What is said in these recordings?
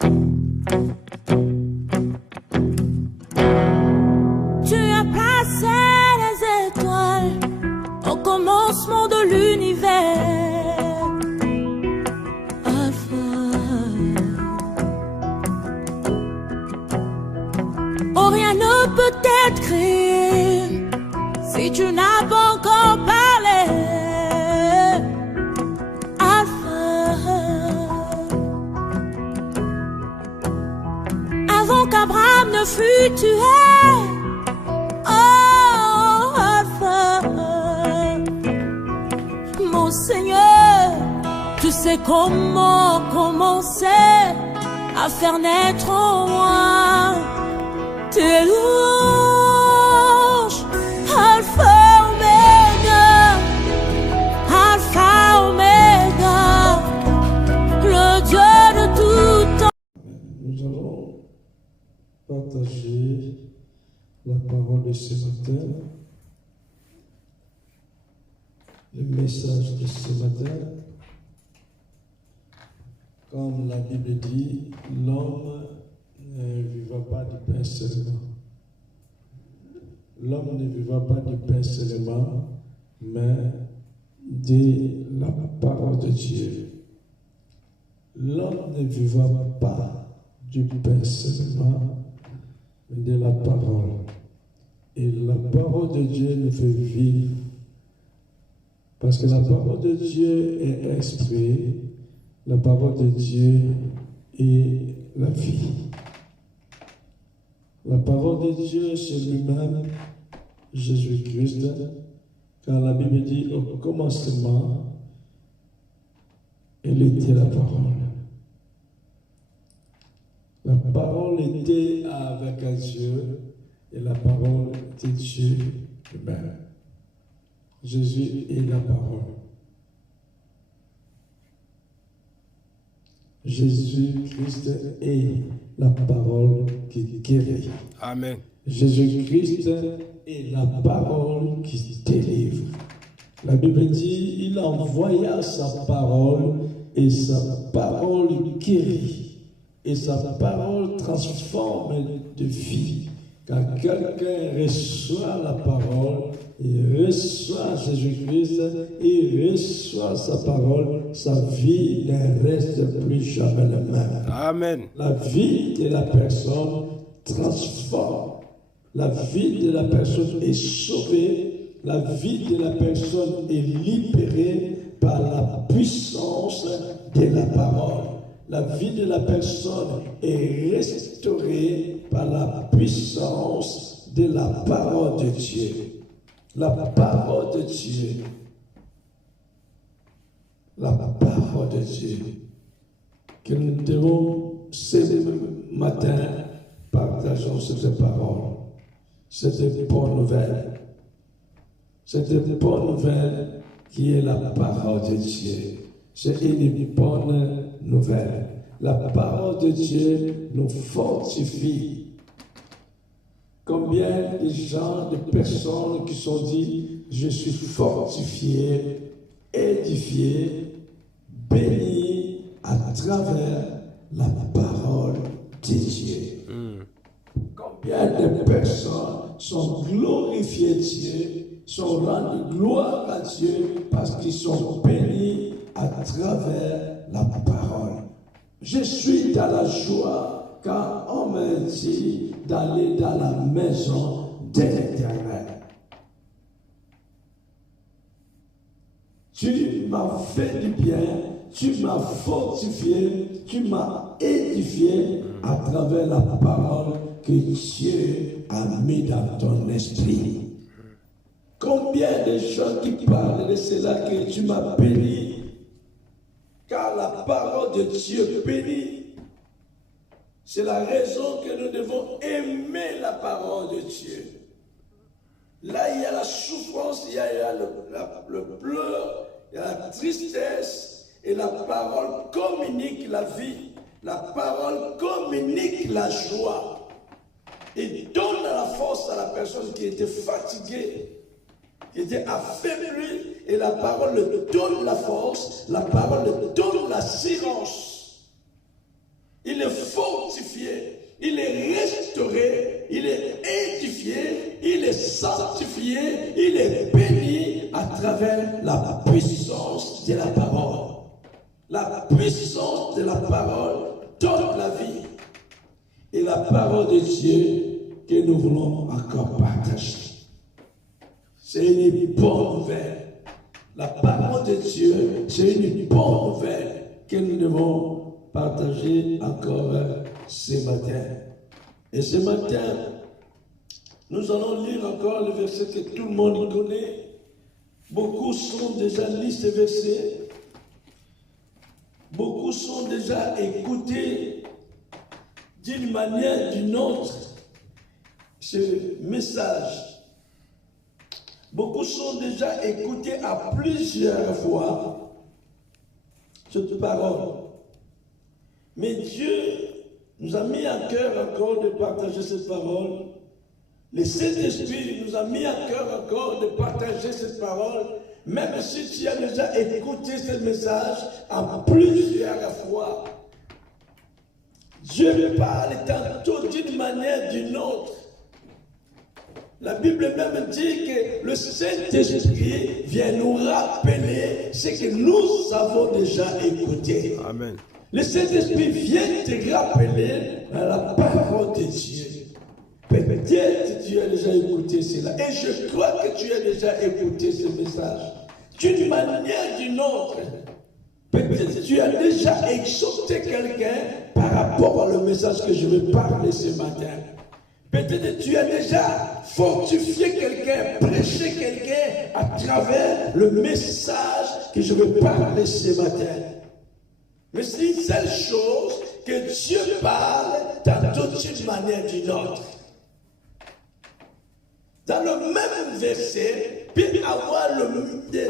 Tu as placé les étoiles au commencement de l'univers. Alpha. Oh, rien ne peut être créé si tu n'as pas encore parlé. Alpha. Avant qu'Abraham ne fût tué. Oh, Alpha. Mon Seigneur, tu sais comment commencer à faire naître en moi tes louanges. Alpha, Omega, Alpha, Omega, le Dieu de tout temps. Nous allons partager la parole de ce matin, le message de ce matin. Comme la Bible dit, l'homme ne vivra pas du pain seulement. L'homme ne vivra pas du pain seulement, mais de la parole de Dieu. L'homme ne vivra pas du pain seulement, mais de la parole. Et la parole de Dieu nous fait vivre. Parce que la parole de Dieu est esprit, la parole de Dieu est la vie. La parole de Dieu, c'est lui-même, Jésus-Christ, car la Bible dit au commencement, elle était la parole. La parole était avec Dieu et la parole était Dieu lui-même. Jésus est la parole. Jésus-Christ est la parole qui guérit. Amen. Jésus-Christ est la parole qui délivre. La Bible dit, il envoya sa parole et sa parole guérit. Et sa parole transforme de vie. Quand quelqu'un reçoit la parole, il reçoit Jésus-Christ, il reçoit sa parole, sa vie ne reste plus jamais la même. Amen. La vie de la personne transforme. La vie de la personne est sauvée. La vie de la personne est libérée par la puissance de la parole. La vie de la personne est restaurée par la puissance de la parole de Dieu. La parole de Dieu. La parole de Dieu. Que nous devons ce matin partageons cette parole. Cette bonne nouvelle. Cette bonne nouvelle qui est la parole de Dieu. C'est une bonne nouvelle. La parole de Dieu nous fortifie. Combien de gens, de personnes qui sont dit, je suis fortifié, édifié, béni à travers la parole de Dieu. Combien de personnes sont glorifiées Dieu, sont rendues gloire à Dieu parce qu'ils sont bénis à travers la parole. Je suis dans la joie car on m'a dit d'aller dans la maison de l'Éternel. Tu m'as fait du bien, tu m'as fortifié, tu m'as édifié à travers la parole que Dieu a mis dans ton esprit. Combien de gens qui parlent de cela que tu m'as béni, car la parole de Dieu bénit. C'est la raison que nous devons aimer la parole de Dieu. Là, il y a la souffrance, il y a le pleur, il y a la tristesse, et la parole communique la vie. La parole communique la joie. Et donne la force à la personne qui était fatiguée, qui était affaiblie, et la parole lui donne la force, la parole lui donne l'assurance. Il est fortifié, il est restauré, il est édifié, il est sanctifié, il est béni à travers la puissance de la parole. La puissance de la parole donne la vie. Et la parole de Dieu que nous voulons encore partager. C'est une bonne nouvelle. La parole de Dieu, c'est une bonne nouvelle que nous devons partager encore ce matin. Et ce matin, nous allons lire encore le verset que tout le monde connaît. Beaucoup sont déjà lus ces versets. Beaucoup sont déjà écoutés d'une manière ou d'une autre ce message. Beaucoup sont déjà écoutés à plusieurs fois cette parole. Mais Dieu nous a mis à cœur encore de partager cette parole. Le Saint-Esprit nous a mis à cœur encore de partager cette parole. Même si tu as déjà écouté ce message à plusieurs fois. Dieu parle tantôt d'une manière ou d'une autre. La Bible même dit que le Saint-Esprit vient nous rappeler ce que nous avons déjà écouté. Amen. Le Saint-Esprit vient te rappeler la parole de Dieu. Peut-être tu as déjà écouté cela. Et je crois que tu as déjà écouté ce message. D'une manière ou d'une autre. Peut-être tu as déjà exhorté quelqu'un par rapport au message que je vais parler ce matin. Peut-être tu as déjà fortifié quelqu'un, prêché quelqu'un à travers le message que je vais parler ce matin. Mais c'est une seule chose que Dieu parle tantôt d'une manière ou d'une autre. Dans le même verset, peut y avoir des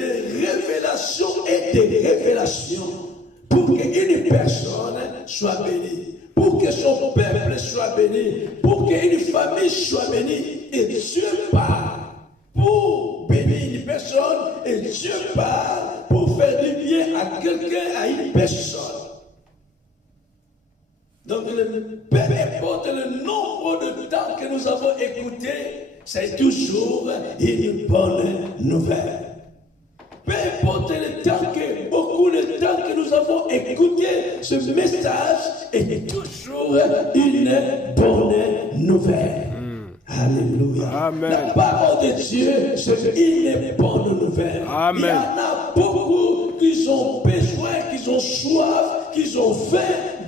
révélations et des révélations pour qu'une personne soit bénie, pour que son peuple soit béni, pour qu'une famille soit bénie. Et Dieu parle pour bénir une personne, et Dieu parle pour faire du bien à quelqu'un, à une personne. Donc, peu importe le nombre de temps que nous avons écouté, c'est toujours une bonne nouvelle. Peu importe le temps que, beaucoup de temps que nous avons écouté ce message, est toujours une bonne nouvelle. Alléluia. Amen. La parole de Dieu, c'est une bonne nouvelle. Amen. Il y en a beaucoup qui ont besoin, qui ont soif, qui ont faim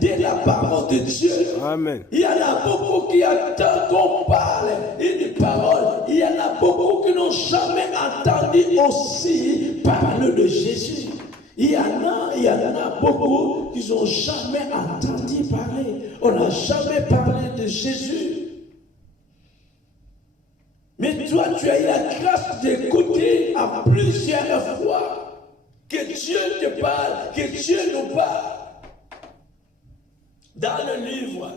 de la parole de Dieu. Amen. Il y en a beaucoup qui attendent qu'on parle une parole. Il y en a beaucoup qui n'ont jamais entendu aussi parler de Jésus. Il y en a beaucoup qui n'ont jamais entendu parler. On n'a jamais parlé de Jésus. Mais toi, tu as eu la grâce d'écouter à plusieurs fois que Dieu te parle, que Dieu nous parle. Dans le livre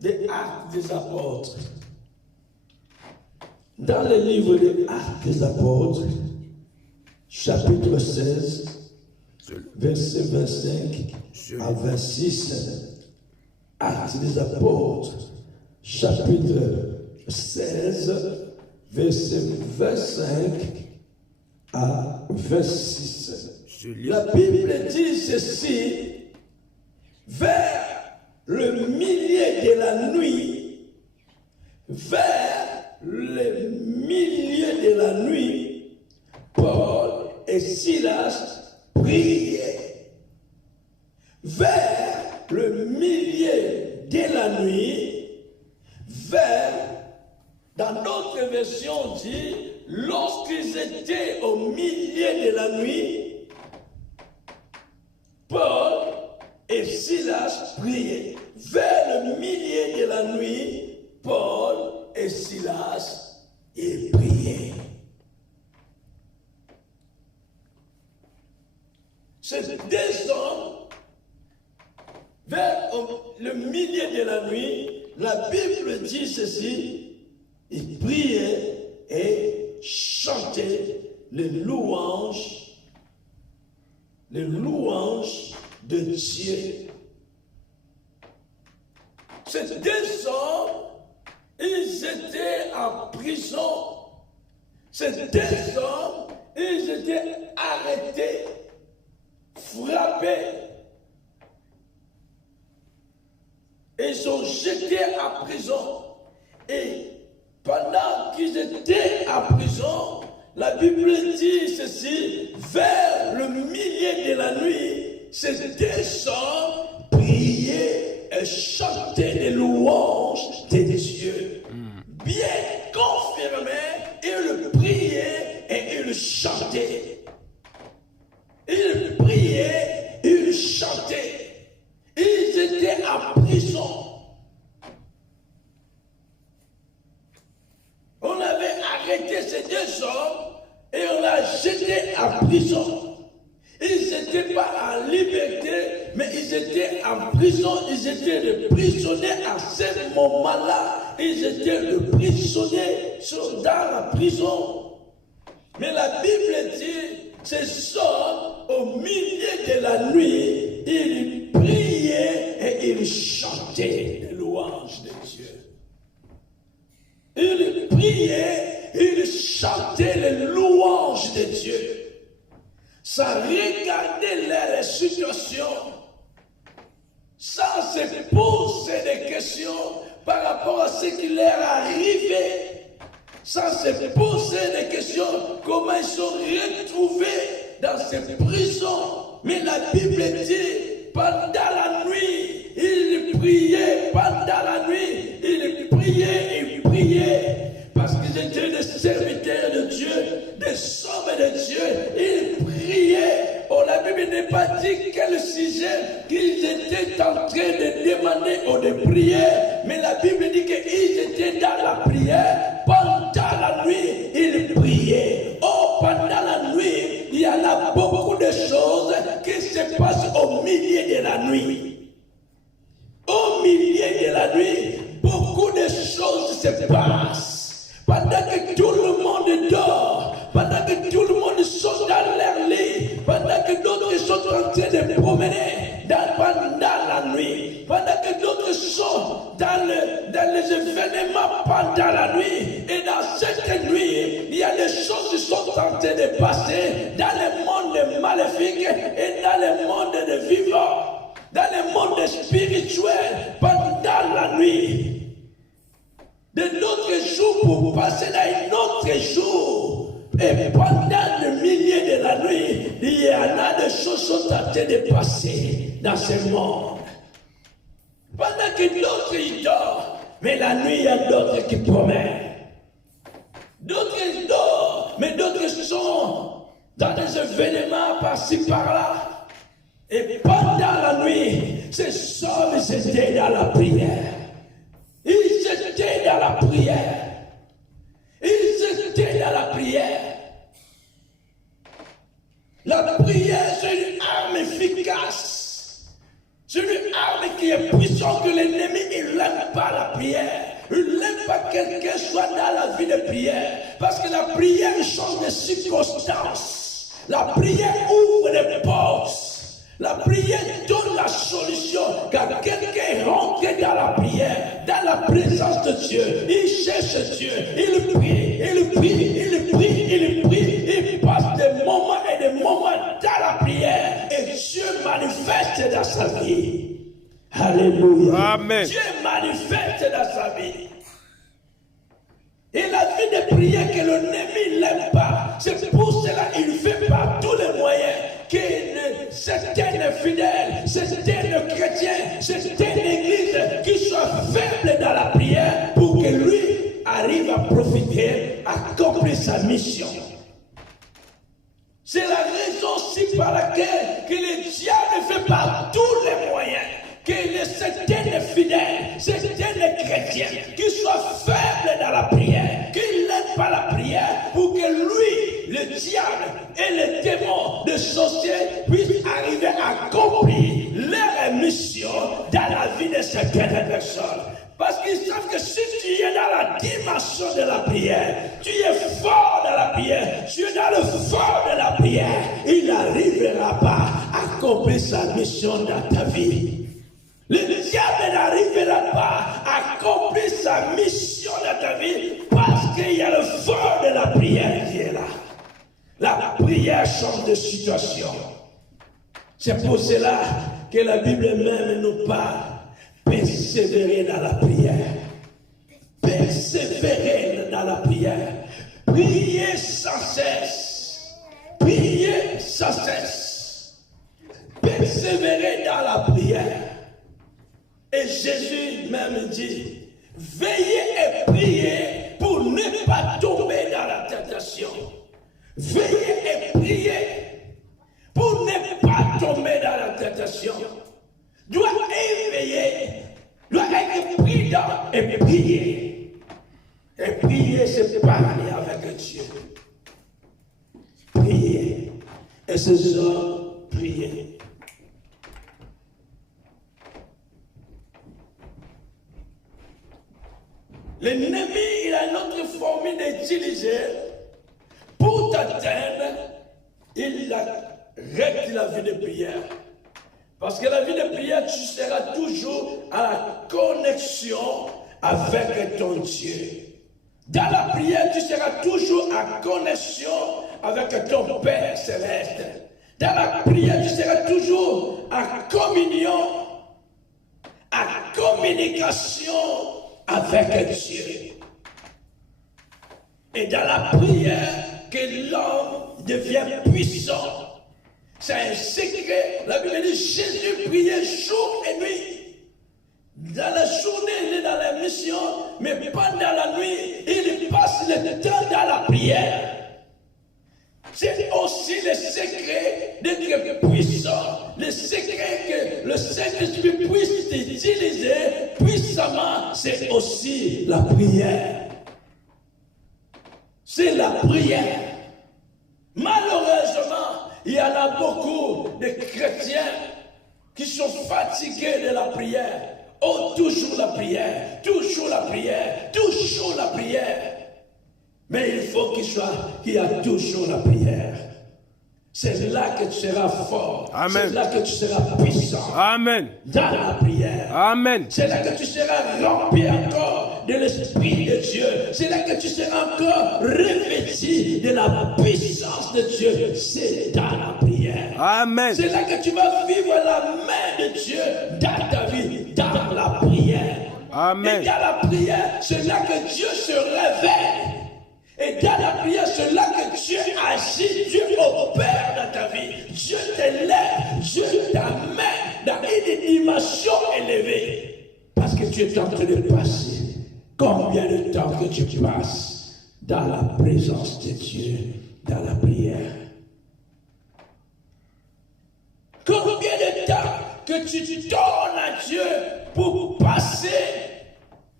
des Actes des Apôtres, dans le livre des Actes des Apôtres, chapitre 16, verset 25 à 26, Actes des Apôtres, chapitre 16, verset 25 à 26. La Bible dit ceci: vers le milieu de la nuit, Paul et Silas priaient. Vers le milieu de la nuit, dans notre version dit, lorsqu'ils étaient au milieu de la nuit, Paul et Silas priaient. Vers le milieu de la nuit, Paul et Silas priaient. Ces deux hommes, vers le milieu de la nuit, la Bible dit ceci: ils priaient et chantaient les louanges de Dieu. ces deux hommes, ils étaient en prison. Ces deux hommes, ils étaient arrêtés, frappés. Ils sont jetés en prison. Et pendant qu'ils étaient en prison, la Bible dit ceci, vers le milieu de la nuit, ces deux hommes priaient et chantaient des louanges de Dieu. Bien confirmés, ils priaient et ils chantaient. Ils priaient, ils chantaient. Ils étaient en prison. On avait arrêté ces deux hommes et on l'a jeté en prison. Ils n'étaient pas en liberté, mais ils étaient en prison. Ils étaient des prisonniers à ce moment-là. Ils étaient des prisonniers dans la prison. Mais la Bible dit, ces hommes, au milieu de la nuit, ils priaient et ils chantaient les louanges de Dieu. Ils priaient, ils chantaient les louanges de Dieu. Sans regarder leur situation, sans se poser des questions par rapport à ce qui leur arrivait, sans se poser des questions comment ils sont retrouvés dans ces prisons. Mais la Bible dit, pendant la nuit, ils priaient, pendant la nuit, ils priaient, parce qu'ils étaient des serviteurs de Dieu, des hommes de Dieu, ils priaient. Oh, la Bible n'est pas dit quel sujet qu'ils étaient en train de demander ou de prier, mais la Bible dit qu'ils étaient dans la prière. Pendant la nuit, ils priaient. Oh, pendant la nuit, il y en a beaucoup de choses qui se passent au milieu de la nuit. Au milieu de la nuit, beaucoup de choses se passent. Pendant que tout le monde dort, pendant que tout le monde sort dans leur lit, pendant que d'autres sont en train de promener pendant la nuit, pendant que d'autres sont dans les événements pendant la nuit, et dans cette nuit, il y a des choses qui sont en train de passer dans le monde maléfique et dans le monde des vivants, dans le monde spirituel, pendant la nuit. De notre jour pour passer dans un autre jour. Et pendant le milieu de la nuit, il y en a des choses qui sont en train de passer dans ce monde. Pendant que d'autres y dorment, mais la nuit, il y a d'autres qui promènent. D'autres dorment, mais d'autres sont dans des événements par-ci, par-là. Et pendant la nuit, ces hommes étaient dans la prière. Ils étaient dans la prière. Ils étaient dans la prière. La prière, c'est une arme efficace. C'est une arme qui est puissante que l'ennemi, il n'aime pas la prière. Il n'aime pas que quelqu'un soit dans la vie de prière. Parce que la prière change de circonstances. La prière ouvre des portes. La prière donne la solution. Quand quelqu'un rentre dans la prière, dans la présence de Dieu, il cherche Dieu, il prie, il prie, il prie, il prie, il passe des moments et des moments dans la prière et Dieu manifeste dans sa vie. Alléluia. Amen. Dieu manifeste dans sa vie. Et la vie de prière que l'ennemi n'aime pas, c'est pour cela qu'il fait par tous les moyens que certains fidèles, certains chrétiens, certaines églises qui soient faibles dans la prière pour que lui arrive à profiter, à accomplir sa mission. C'est la raison aussi par laquelle que le diable fait par tous les moyens que certains fidèles, certains chrétiens qui soient faibles dans la prière, qui n'aiment pas la prière, pour que lui, le diable et les démons de sorciers puissent arriver à accomplir leur mission dans la vie de certaines personnes. Parce qu'ils savent que si tu es dans la dimension de la prière, tu es fort dans la prière, tu es dans le fort de la prière, il n'arrivera pas à accomplir sa mission dans ta vie. Le diable n'arrivera pas accomplir sa mission dans ta vie parce qu'il y a le feu de la prière qui est là. La prière change de situation. C'est pour cela que la Bible même nous parle. Persévérer dans la prière. Persévérer dans la prière. Priez sans cesse. Priez sans cesse. Persévérer dans la prière. Et Jésus même dit, veillez et priez pour ne pas tomber dans la tentation. Veillez et priez pour ne pas tomber dans la tentation. Doit éveiller, doit être prudent et prier. Et prier, c'est parler avec Dieu. Prier. Et ce soir, prier. L'ennemi, il a une autre formule d'utiliser pour t'atteindre. Il arrête la vie de prière. Parce que la vie de prière, tu seras toujours à la connexion avec ton Dieu. Dans la prière, tu seras toujours en connexion avec ton Père céleste. Dans la prière, tu seras toujours en communion, en communication avec Dieu. Et dans la prière, que l'homme devient puissant. C'est un secret. La Bible dit Jésus priait jour et nuit. Dans la journée, il est dans la mission, mais pendant la nuit, il passe le temps dans la prière. C'est aussi le secret d'être puissant. Le secret que le Saint-Esprit puisse t'utiliser puissamment, c'est aussi la prière. C'est la prière. Malheureusement, il y en a beaucoup de chrétiens qui sont fatigués de la prière. Oh, toujours la prière, toujours la prière, toujours la prière. Mais il faut qu'il y a toujours la prière. C'est là que tu seras fort. Amen. C'est là que tu seras puissant. Amen. Dans la prière. Amen. C'est là que tu seras rempli encore de l'Esprit de Dieu. C'est là que tu seras encore revêtu de la puissance de Dieu. C'est dans la prière. Amen. C'est là que tu vas vivre la main de Dieu dans ta vie, dans la prière. Amen. Et dans la prière, c'est là que Dieu se révèle. Et dans la prière, c'est là que Dieu agit, Dieu opère dans ta vie. Dieu t'élève, Dieu t'amène dans une dimension élevée. Parce que tu es en train de passer. Combien de temps que tu passes dans la présence de Dieu, dans la prière? Combien de temps que tu donnes à Dieu pour passer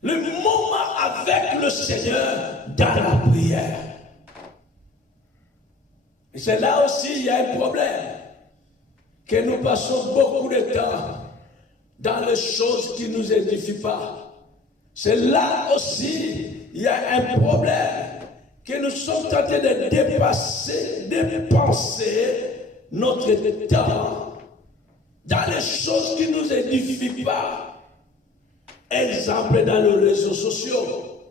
le moment avec le Seigneur dans la prière? Et c'est là aussi il y a un problème, que nous passons beaucoup de temps dans les choses qui ne nous édifient pas. C'est là aussi il y a un problème, que nous sommes en train de dépenser notre temps dans les choses qui ne nous édifient pas. Exemple, dans les réseaux sociaux,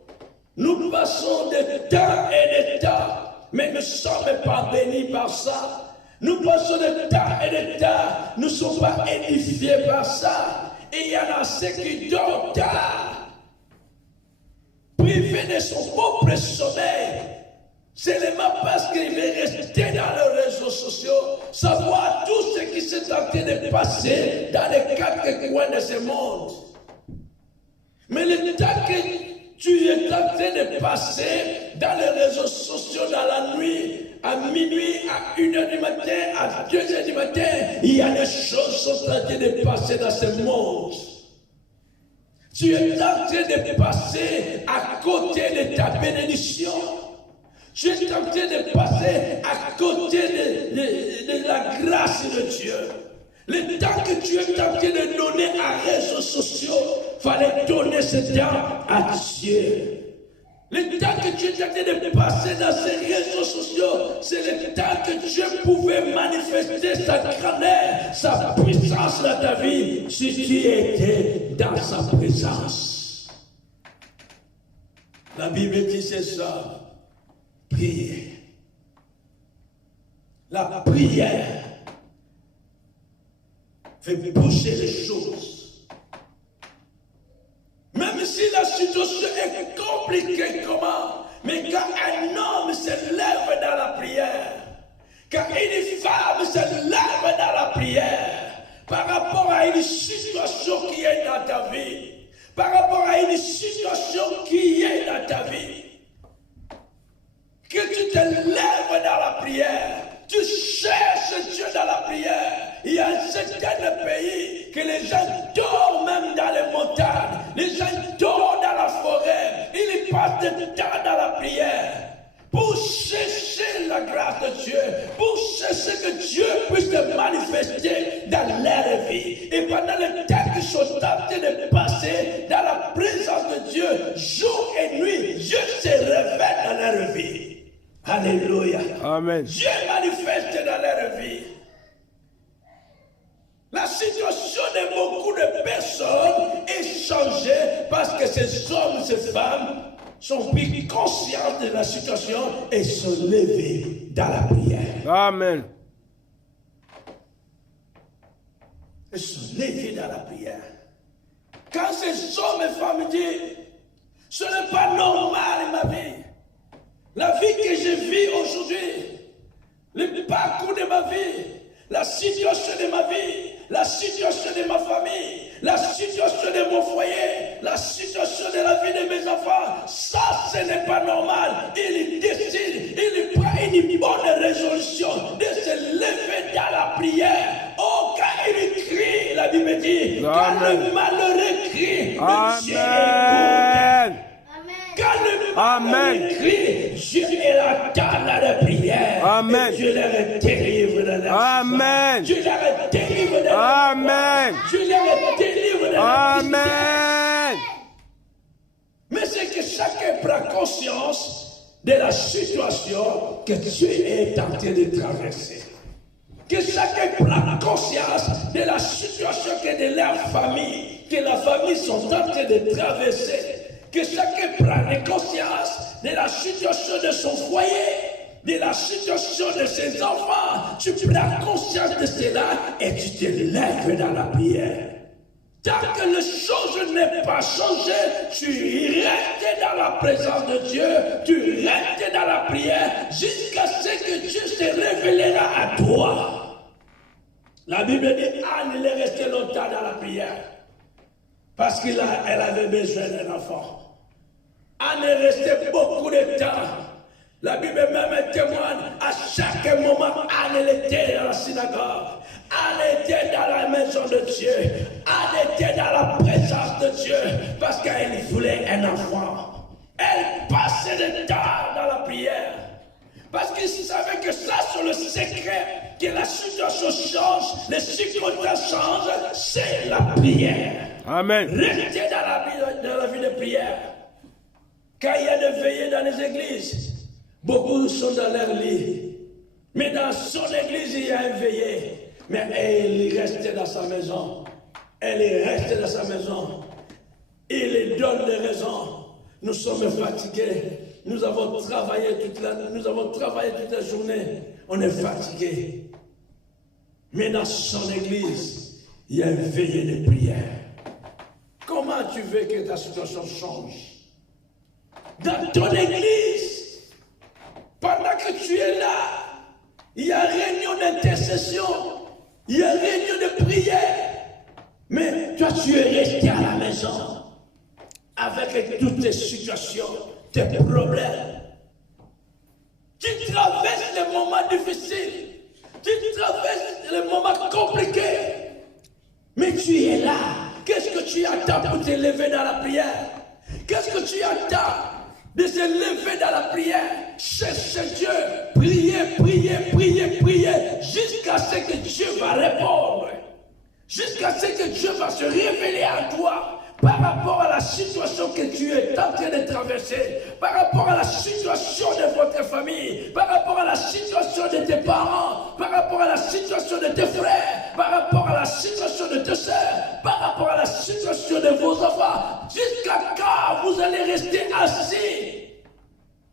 nous passons des temps et des temps, mais nous ne sommes pas bénis par ça. Nous passons des temps et des temps, nous ne sommes pas édifiés par ça. Et il y en a ceux qui dorment tard, privés de son propre sommeil, seulement parce qu'il veut rester dans les réseaux sociaux, savoir tout ce qui s'est en train de passer dans les quatre coins de ce monde. Mais le temps que tu es en train de passer dans les réseaux sociaux dans la nuit, à minuit, à 1h du matin, à 2h du matin, il y a des choses qui sont en train de passer dans ce monde. Tu es en train de passer à côté de ta bénédiction. Tu es en train de passer à côté de la grâce de Dieu. Le temps que tu es en train de donner à réseaux sociaux, il fallait donner ce temps à Dieu. Le temps que tu es en train de passer dans ces réseaux sociaux, c'est le temps que Dieu pouvait manifester sa grandeur, sa puissance dans ta vie, si tu étais dans sa présence. La Bible dit c'est ça. Prier. La prière fait bouger les choses. Même si la situation est compliquée, comment? Mais quand un homme se lève dans la prière, quand une femme se lève dans la prière, par rapport à une situation qui est dans ta vie, par rapport à une situation qui est dans ta vie, que tu te lèves dans la prière, tu cherches Dieu dans la prière. Il y a certains pays que les gens dorment même dans les montagnes, les gens dorment dans la forêt, ils passent du temps dans la prière pour chercher la grâce de Dieu, pour chercher que Dieu puisse se manifester dans leur vie. Et pendant le temps qu'ils sont en train de passer dans la présence de Dieu, jour et nuit, Dieu se révèle dans leur vie. Alléluia. Amen. Dieu manifeste dans leur vie. La situation de beaucoup de personnes est changée parce que ces hommes, ces femmes sont pris conscients de la situation et sont levés dans la prière. Amen. Ils sont levés dans la prière. Quand ces hommes et femmes disent, ce n'est pas normal ma vie. La vie que je vis aujourd'hui, le parcours de ma vie, la situation de ma vie, la situation de ma famille, la situation de mon foyer, la situation de la vie de mes enfants, ça ce n'est pas normal. Il décide, il prend une bonne résolution de se lever dans la prière. Oh, quand il crie, la Bible dit, quand le malheureux crie, Dieu écoute. Quand le malheureux crie, Dieu est là dans la prière. Amen. Dieu les délivre de la Amen. Dieu les délivre de la Amen. Dieu les délivre de la Amen. Mais c'est que chacun prend conscience de la situation que Dieu est en train de traverser. Que chacun prend conscience de la situation que de leur famille, que la famille sont en train de traverser. Que chacun prenne conscience de la situation de son foyer, de la situation de ses enfants. Tu prends conscience de cela et tu te lèves dans la prière. Tant que les choses n'est pas changées, tu restes dans la présence de Dieu, tu restes dans la prière jusqu'à ce que Dieu se révélera à toi. La Bible dit Anne est restée longtemps dans la prière parce qu'elle avait besoin d'un enfant. Anne est restée beaucoup de temps. La Bible même témoigne, à chaque moment, Anne était dans la synagogue. Anne était dans la maison de Dieu. Anne était dans la présence de Dieu parce qu'elle voulait un enfant. Elle passait le temps dans la prière. Parce qu'il savait que ça, c'est le secret, que la situation change, les circonstances changent, c'est la prière. Amen. Restez dans la vie de prière. Quand il y a des veillées dans les églises, beaucoup sont dans leur lit. Mais dans son église, il y a un veillé. Mais elle reste dans sa maison. Elle reste dans sa maison. Il donne des raisons. Nous sommes fatigués. Nous avons travaillé toute la journée. On est fatigué. Mais dans son église, il y a un veillé de prière. Comment tu veux que ta situation change? Dans ton église, pendant que tu es là, il y a réunion d'intercession, il y a réunion de prière. Mais toi, tu es resté à la maison avec toutes tes situations, tes problèmes. Tu traverses les moments difficiles, tu traverses les moments compliqués. Mais tu es là. Qu'est-ce que tu attends pour te lever dans la prière? Qu'est-ce que tu attends de se lever dans la prière? Chercher Dieu, prier, jusqu'à ce que Dieu va répondre, jusqu'à ce que Dieu va se révéler à toi par rapport à la situation que tu es en train de traverser, par rapport à la situation de votre famille, par rapport à la situation de tes parents, par rapport à la situation de tes frères, par rapport à la situation de tes soeurs, par rapport à la situation de vos enfants. Jusqu'à quand vous allez rester assis?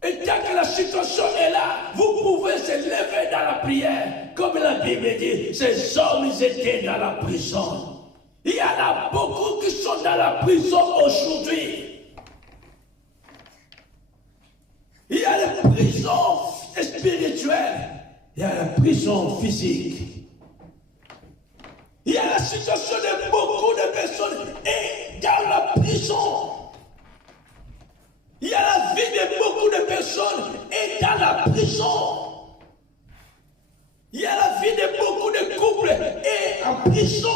Et tant que la situation est là, vous pouvez se lever dans la prière. Comme la Bible dit, ces hommes ils étaient dans la prison. Il y en a beaucoup qui sont dans la prison aujourd'hui. Il y a les prisons spirituelles, il y a la prison physique. Il y a la situation de beaucoup de personnes et dans la prison. Il y a la vie de beaucoup de personnes et dans la prison. Il y a la vie de beaucoup de couples et en prison.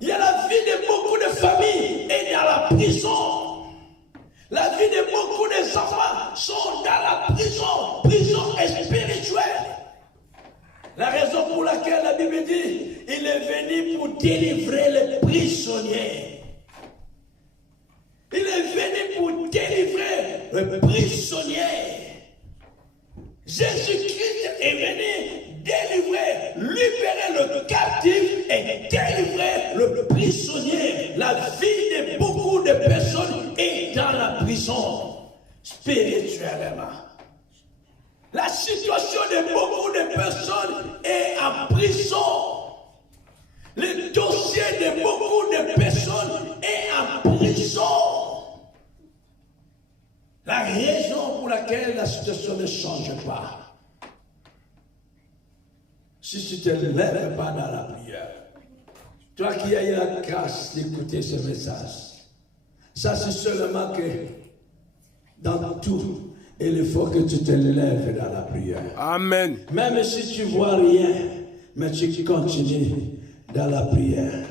Il y a la vie de beaucoup de familles et dans la prison. La vie de beaucoup d'enfants sont dans la prison spirituelle. La raison pour laquelle la Bible dit, il est venu pour délivrer les prisonniers. Il est venu pour délivrer les prisonniers. Jésus-Christ est venu délivrer, libérer le captif et délivrer le prisonnier. La vie de beaucoup de personnes est dans la prison spirituellement. La situation de beaucoup de personnes est en prison. Le dossier de beaucoup de personnes est en prison. La raison pour laquelle la situation ne change pas. Si tu ne te lèves pas dans la prière, toi qui as eu la grâce d'écouter ce message, ça c'est seulement que dans tout, il faut que tu te lèves dans la prière. Amen. Même si tu ne vois rien, mais tu continues dans la prière.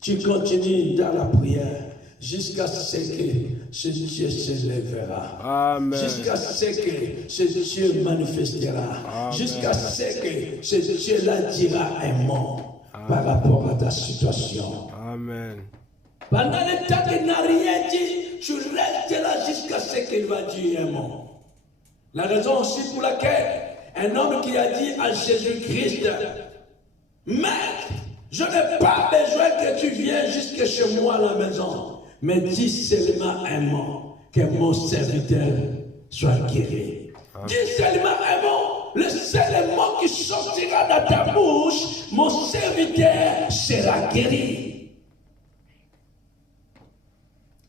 Tu continues dans la prière jusqu'à ce que ce Dieu se lèvera. Amen. Jusqu'à ce que ce Dieu manifestera. Amen. Jusqu'à ce que ce Dieu-là dira un mot par rapport à ta situation. Amen. Pendant le temps qu'il n'a rien dit, tu restes là jusqu'à ce qu'il va dire un mot. La raison aussi pour laquelle un homme qui a dit à Jésus-Christ, Maître, je n'ai pas besoin que tu viennes jusque chez moi à la maison, mais dis seulement un mot, que mon serviteur soit guéri. Dis seulement un mot, le seul mot qui sortira dans ta bouche, mon serviteur sera guéri.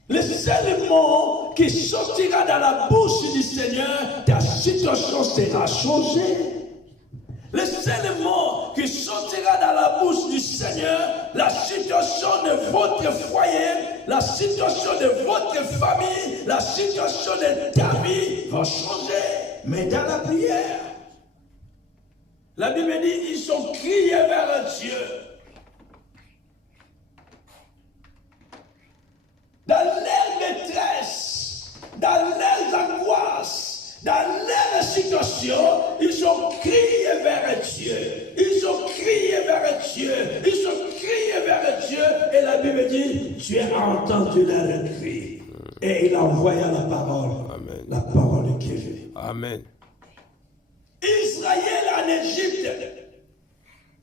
Le seul mot qui sortira dans la bouche du Seigneur, ta situation sera changée. Le seul mot qui sortira dans la bouche du Seigneur, la situation de votre foyer, la situation de votre famille, la situation de ta vie va changer. Mais dans la prière, la Bible dit, ils ont crié vers Dieu. Dans leur détresse, dans leurs angoisses, dans leur situation, ils ont crié vers Dieu. Ils ont crié vers Dieu. Ils ont crié vers Dieu. Et la Bible dit, Dieu a entendu leur cri. Et il a envoyé la parole. Amen. La parole de Dieu. Amen. Israël en Égypte,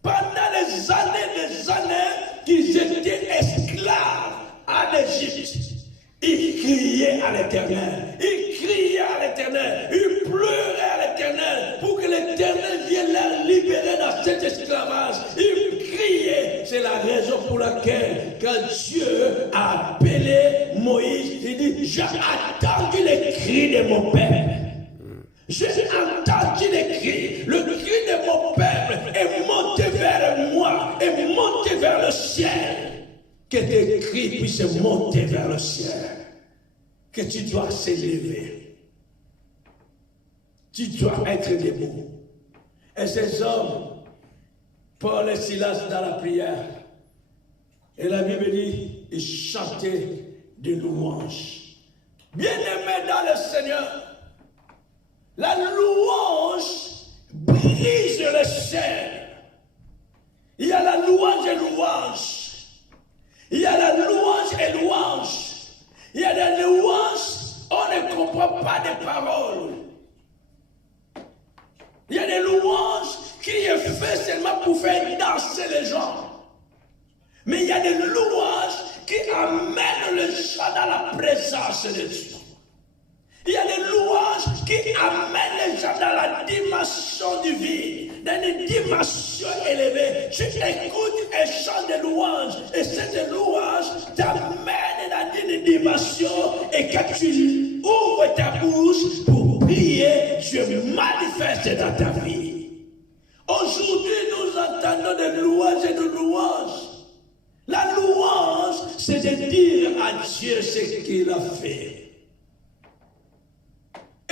pendant des années qu'ils étaient esclaves en Égypte, ils criaient à l'Éternel, ils pleuraient à l'Éternel pour que l'Éternel vienne les libérer dans cet esclavage. Ils criaient, c'est la raison pour laquelle quand Dieu a appelé Moïse, il dit, j'ai entendu les cris de mon peuple. J'ai entendu les cris, le cri de mon peuple est monté vers moi, est monté vers le ciel. Que tes cris puissent monter vers le ciel. Que tu dois s'élever. Tu dois être debout. Et ces hommes, Paul et Silas dans la prière, et la Bible dit, ils chantaient des louanges. Bien-aimés dans le Seigneur, la louange brise le ciel. Il y a la louange et louange. Il y a la louange et louange. Il y a des louanges, on ne comprend pas des paroles. Il y a des louanges qui est fait seulement pour faire danser les gens. Mais il il y a des louanges qui amènent les gens dans la présence de Dieu. Il y a des louanges qui amènent les gens dans la dimension divine, dans une dimension élevée. Tu écoutes un chant de louange et cette louange t'amène dans une dimension et quand tu ouvres ta bouche pour prier, Dieu manifeste dans ta vie. Aujourd'hui, nous entendons des louanges et des louanges. La louange, c'est de dire à Dieu ce qu'il a fait.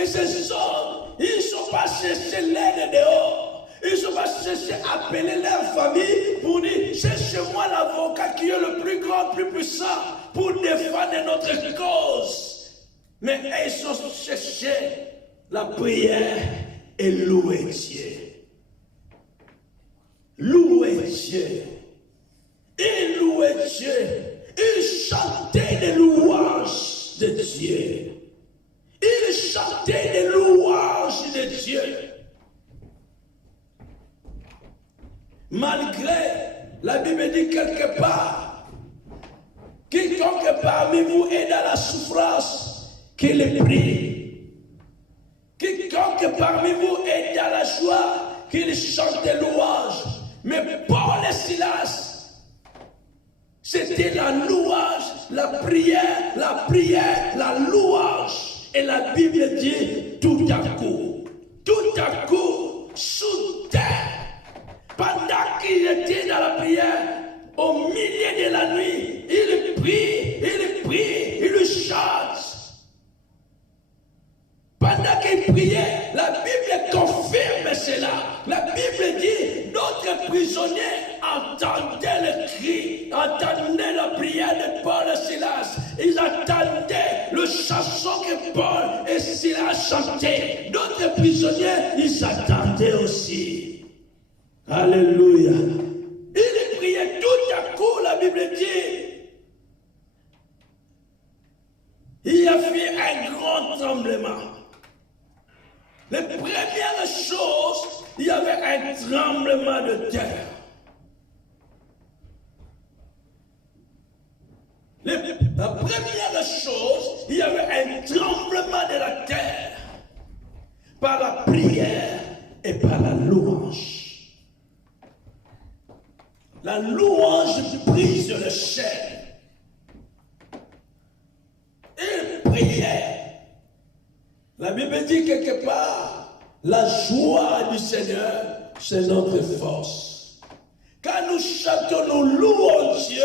Et ces hommes, ils ne sont pas cherchés l'aide dehors. Ils ne sont pas cherchés appeler leur famille pour dire cherchez-moi l'avocat qui est le plus grand, le plus puissant pour défendre notre cause. Mais ils sont cherchés la prière et louer Dieu. Louer Dieu. Ils louaient Dieu. Ils chantaient des louanges de Dieu. Ils chantaient des louanges de Dieu. Malgré, la Bible dit quelque part, quiconque parmi vous est dans la souffrance, qu'il prie. Quiconque parmi vous est dans la joie, qu'il chante des louanges. Mais Paul et Silas, c'était la louange, la prière, la louange. Et la Bible dit tout à coup, sous terre, pendant qu'il était dans la prière, au milieu de la nuit, il prie, il chante. Pendant qu'il priait, la Bible confirme cela. La Bible dit, notre prisonnier entendait le cri, entendait la prière de Paul et Silas. Ils attendaient le chanson que Paul et Silas chantaient. D'autres prisonniers, ils attendaient aussi. Alléluia. Ils priaient tout à coup, la Bible dit. Il y a fait un grand tremblement. Les premières choses, il y avait un tremblement de terre. La première chose, il y avait un tremblement de la terre par la prière et par la louange. La louange brise le chaîne. Il priait. La Bible dit quelque part, la joie du Seigneur, c'est notre force. Quand nous chantons, nous louons Dieu,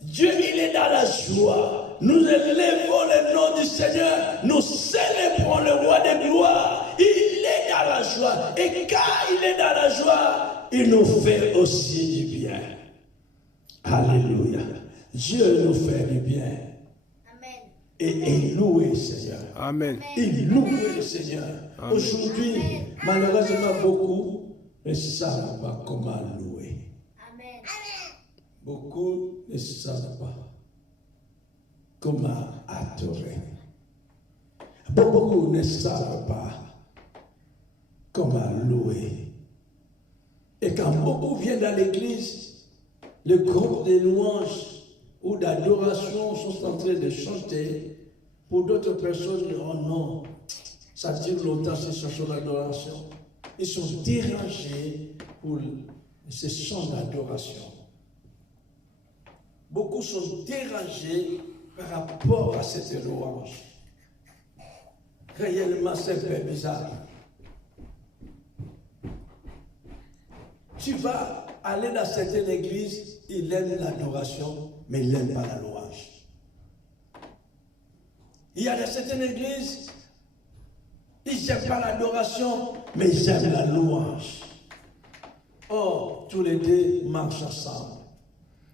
Dieu, il est dans la joie. Nous élevons le nom du Seigneur. Nous célébrons le roi de gloire. Il est dans la joie. Et quand il est dans la joie, il nous fait aussi du bien. Alléluia. Dieu nous fait du bien. Amen. Et louer le Seigneur. Amen. Il loue le Seigneur. Amen. Aujourd'hui, malheureusement, beaucoup ne savent pas comment louer. Amen. Beaucoup ne savent pas comment adorer. Beaucoup ne savent pas comment louer. Et quand beaucoup viennent dans l'église, le groupe de louanges ou d'adoration sont en train de chanter. Pour d'autres personnes, oh non, ça dure longtemps ces chansons d'adoration. Ils sont dérangés pour ces chants d'adoration. Beaucoup sont dérangés par rapport à cette louange. Réellement, c'est un peu bizarre. Tu vas aller dans certaines églises, ils aiment l'adoration, mais ils n'aiment pas la louange. Il y a dans certaines églises, ils n'aiment pas l'adoration, mais ils aiment la louange. Or, tous les deux marchent ensemble.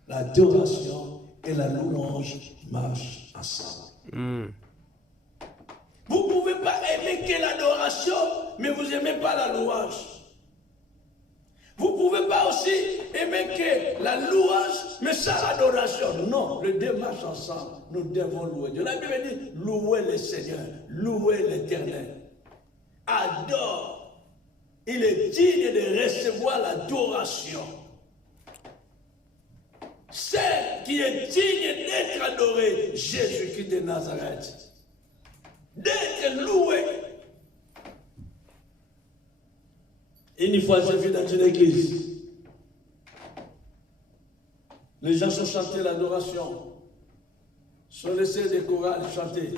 L'adoration et la louange marchent ensemble. Vous ne pouvez pas aimer que l'adoration, mais vous n'aimez pas la louange. Vous ne pouvez pas aussi aimer que la louange, mais sans l'adoration. Non, les deux marchent ensemble. Nous devons louer Dieu. La Bible dit, louez le Seigneur, louez l'Éternel. Adore. Il est digne de recevoir l'adoration. celle qui est digne d'être adorée, Jésus-Christ de Nazareth, d'être loué. Une fois, j'ai vu dans une église, les gens sont chantés l'adoration, sont laissés des chorales chanter.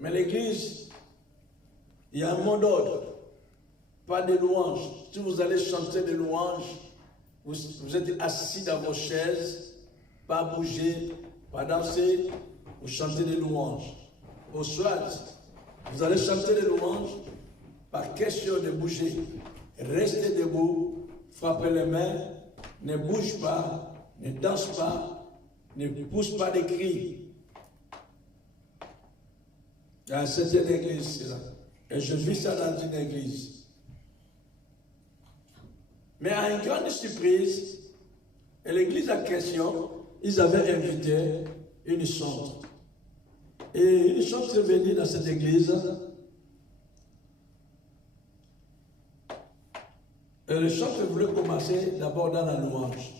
Mais l'église, il y a un mot d'ordre, pas de louanges. Si vous allez chanter des louanges, vous êtes assis dans vos chaises, pas bouger, pas danser, vous chantez des louanges. Au soir, vous allez chanter des louanges, pas question de bouger. Restez debout, frappez les mains, ne bouge pas, ne danse pas, ne pousse pas des cris. Dans cette église, là. Et je vis ça dans une église. Mais à une grande surprise, et l'église en question, ils avaient invité une chantre. Et une chantre est venue dans cette église. Et le chantre voulait commencer d'abord dans la louange.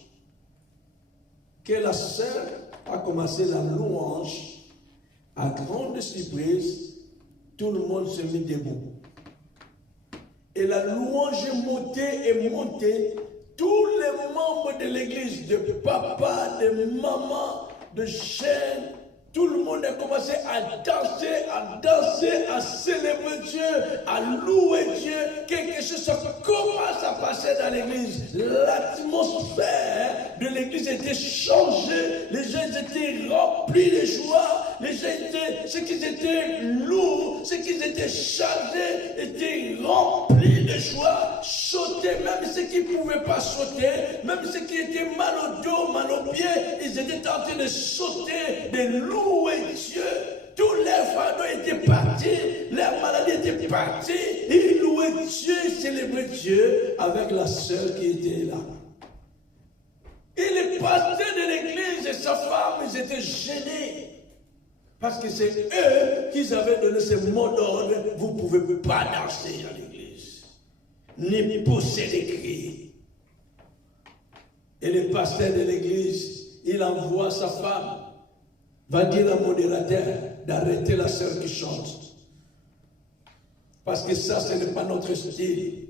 Que la sœur a commencé la louange. À grande surprise, tout le monde se mit debout. Et la louange est montée et montée. Tous les membres de l'église, de papa, de maman, de chaîne, tout le monde a commencé à danser, à célébrer Dieu, à louer Dieu. Quelque chose commence à passer dans l'église. L'atmosphère de l'église était changée. Les gens étaient remplis de joie. Les gens étaient, ceux qui étaient lourds, ceux qui étaient chargés, étaient remplis de joie. Sautaient, même ceux qui ne pouvaient pas sauter, même ceux qui étaient mal au dos, mal aux pieds, ils étaient en train de sauter, de louer Dieu. Tous les fardeaux étaient partis, les maladies étaient parties. Ils louaient Dieu, ils célébraient Dieu avec la sœur qui était là. Et les pasteurs de l'église et sa femme, ils étaient gênés. Parce que c'est eux qui avaient donné ce mot d'ordre. Vous ne pouvez pas danser dans l'église, ni pousser des cris. Et le pasteur de l'église, il envoie sa femme, va dire au modérateur d'arrêter la sœur qui chante. Parce que ça, ce n'est pas notre style.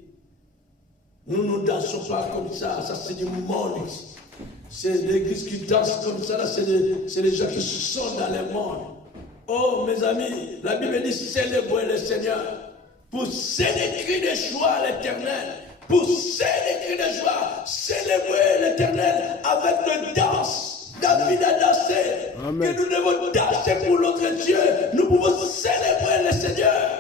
Nous ne dansons pas comme ça. Ça, c'est du monde. C'est l'église qui danse comme ça. Là, c'est les gens qui sont dans le monde. Oh, mes amis, la Bible dit célébrez le Seigneur. Poussez des cris de joie à l'Éternel. Poussez des cris de joie. Célébrez l'Éternel avec de danse. David a dansé. Amen. Que nous devons danser pour notre Dieu. Nous pouvons célébrer le Seigneur.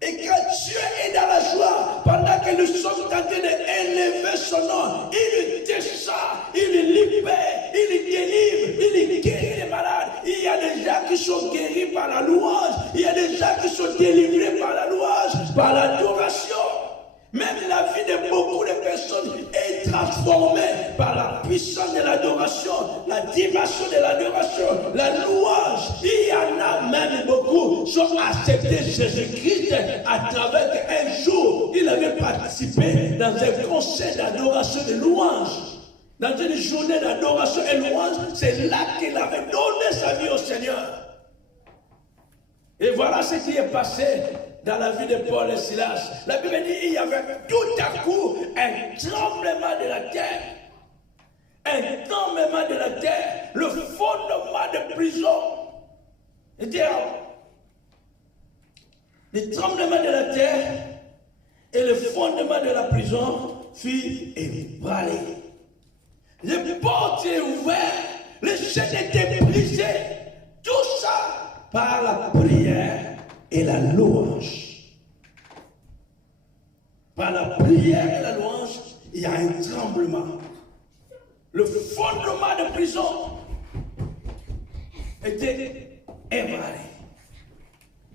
Et quand Dieu est dans la joie, pendant que nous sommes en train d'élever son nom, il descend, il libère, il délivre, il guérit les malades. Il y a des gens qui sont guéris par la louange, il y a des gens qui sont délivrés par la louange, par l'adoration. Même la vie de beaucoup de personnes est transformée par la puissance de l'adoration, la dimension de l'adoration, la louange. Il y en a même beaucoup qui ont accepté Jésus-Christ à travers qu'un jour, il avait participé dans un concert d'adoration et de louange. Dans une journée d'adoration et de louange, c'est là qu'il avait donné sa vie au Seigneur. Et voilà ce qui est passé dans la vie de Paul et Silas. La Bible dit qu'il y avait tout à coup un tremblement de la terre. Un tremblement de la terre. Le fondement de prison. Le tremblement de la terre et le fondement de la prison fut ébranlé. Les portes étaient ouvertes. Les chaînes étaient brisées. Tout ça par la prière et la louange. Par la prière et la louange, il y a un tremblement. Le fondement de prison était ébranlé.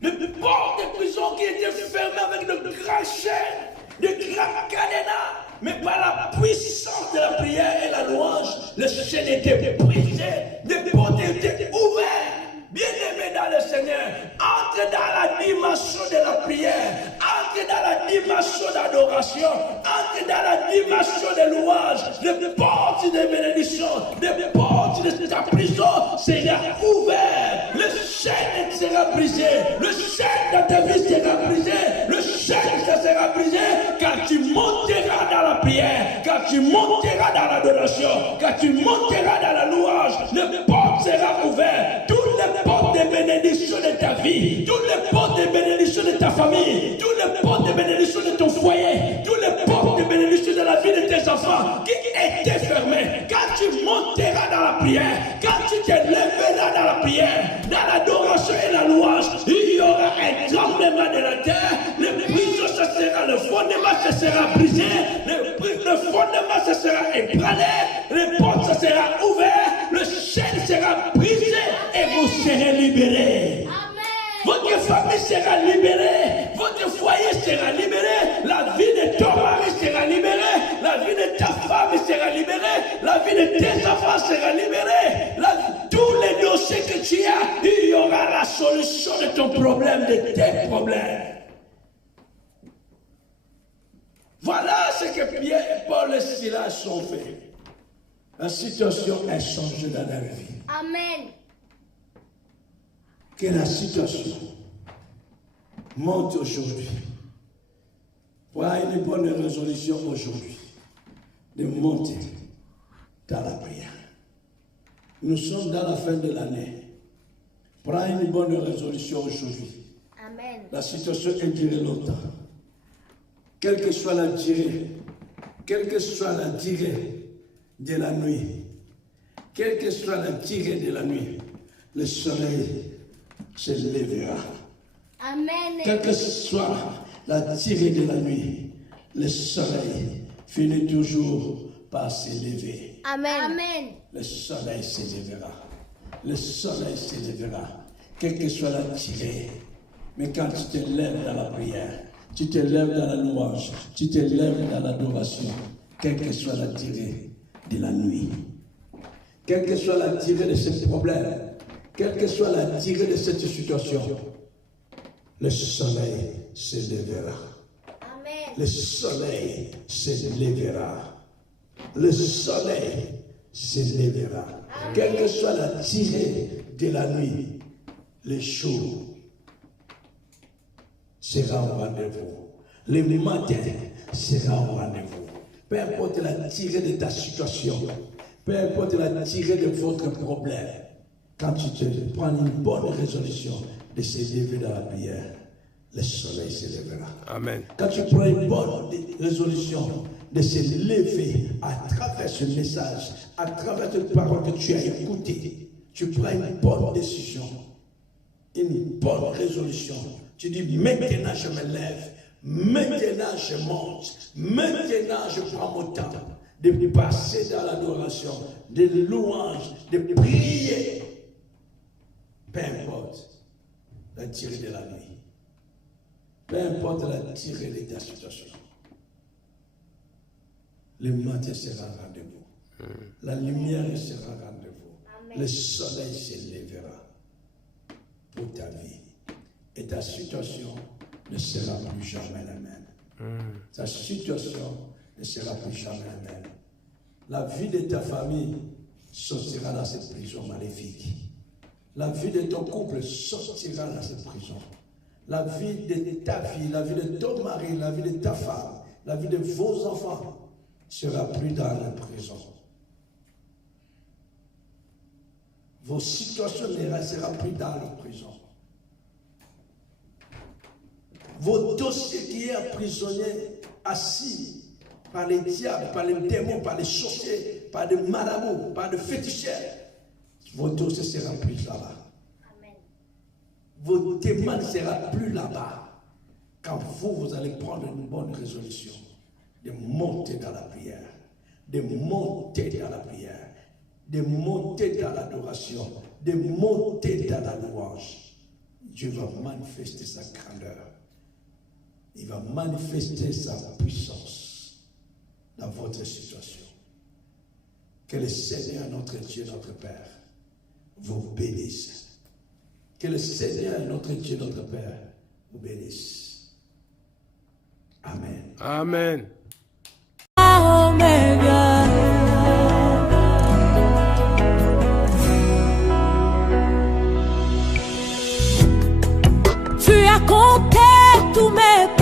Les portes de prison qui étaient fermées avec de grandes chaînes, de grands cadenas, mais par la puissance de la prière et la louange, les chaînes étaient brisées, les portes étaient ouvertes. Bien-aimés dans le Seigneur. Entre dans la dimension de la prière. Entre dans la dimension d'adoration. Entre dans la dimension de louange. Les portes de bénédiction. Les portes de ta prison seront ouvertes. Le chaîne sera brisé. Le chaîne de ta vie sera brisé. Le chaîne sera brisé. Quand tu monteras dans la prière. Quand tu monteras dans l'adoration. Quand tu monteras dans la louange. Les portes seront ouvertes. Toutes les portes de bénédiction de ta vie. Toutes les portes de bénédiction de ta famille. Toutes les portes de bénédiction de ton foyer. Toutes les portes de bénédiction de la vie de tes enfants qui étaient fermées. Quand tu monteras dans la prière. Quand tu te lèveras dans la prière. Dans l'adoration et la louange. Il y aura un tremblement de la terre. Le prisons, ce sera le fondement, ce sera brisé. Le fondement, ce sera ébranlé. Les portes, ce sera ouvert. Le chaîne sera brisé. Et vous serez libérés. Votre famille sera libérée. Votre foyer sera libéré. La vie de ton mari sera libérée. La vie de ta femme sera libérée. La vie de tes enfants sera libérée. Tous les dossiers que tu as, il y aura la solution de ton problème, de tes problèmes. Voilà ce que Pierre, Paul et Silas ont fait. La situation a changé dans leur vie. Amen. Que la situation monte aujourd'hui. Voilà une bonne résolution aujourd'hui. De monter dans la prière. Nous sommes dans la fin de l'année. Prends une bonne résolution aujourd'hui. Amen. La situation est durée longtemps. Quelle que soit la durée, quelle que soit la durée de la nuit, quelle que soit la durée de la nuit, le soleil se lèvera. Amen. Quelle que soit la durée de la nuit, le soleil finit toujours par se lever. Amen. Amen. Le soleil se lèvera. Le soleil se lèvera. Quelle que soit la durée. Mais quand tu te lèves dans la prière, tu te lèves dans la louange, tu te lèves dans l'adoration, quelle que soit la durée de la nuit, quelle que soit la durée de ce problème, quelle que soit la durée de cette situation, le soleil se lèvera. Amen. Le soleil se lèvera. Le soleil se lèvera. Quelle que soit la durée de la nuit, le jour sera au rendez-vous. Le matin sera au rendez-vous. Peu importe la durée de ta situation, peu importe la durée de votre problème, quand tu te prends une bonne résolution de se lever dans la prière, le soleil se lèvera. Amen. Quand tu prends une bonne résolution de se lever à travers ce message, à travers cette parole que tu as écoutée, tu prends une bonne décision, une bonne résolution. Tu dis, maintenant je me lève, maintenant je monte, maintenant je prends mon temps de passer dans l'adoration, de louange, de prier. Peu importe la durée de la nuit, peu importe la durée de ta situation, le matin sera rendez-vous, la lumière sera rendez-vous, le soleil se lèvera pour ta vie. Et ta situation ne sera plus jamais la même. Ta situation ne sera plus jamais la même. La vie de ta famille sortira dans cette prison maléfique. La vie de ton couple sortira dans cette prison. La vie de ta fille, la vie de ton mari, la vie de ta femme, la vie de vos enfants sera plus dans la prison. Vos situations ne seront plus dans la prison. Vos dossiers qui est emprisonné, assis par les diables, par les démons, par les sorciers, par les marabouts, par les féticheurs, vos dossiers seront plus là-bas. Vos démons ne seront plus là-bas. Quand vous allez prendre une bonne résolution de monter dans la prière, de monter dans la prière, de monter dans l'adoration, de monter dans la louange, Dieu va manifester sa grandeur. Il va manifester sa puissance dans votre situation. Que le Seigneur, notre Dieu, notre Père, vous bénisse Que le Seigneur, notre Dieu, notre Père, vous bénisse. Amen. Amen. Omega. Tu as compté tous mes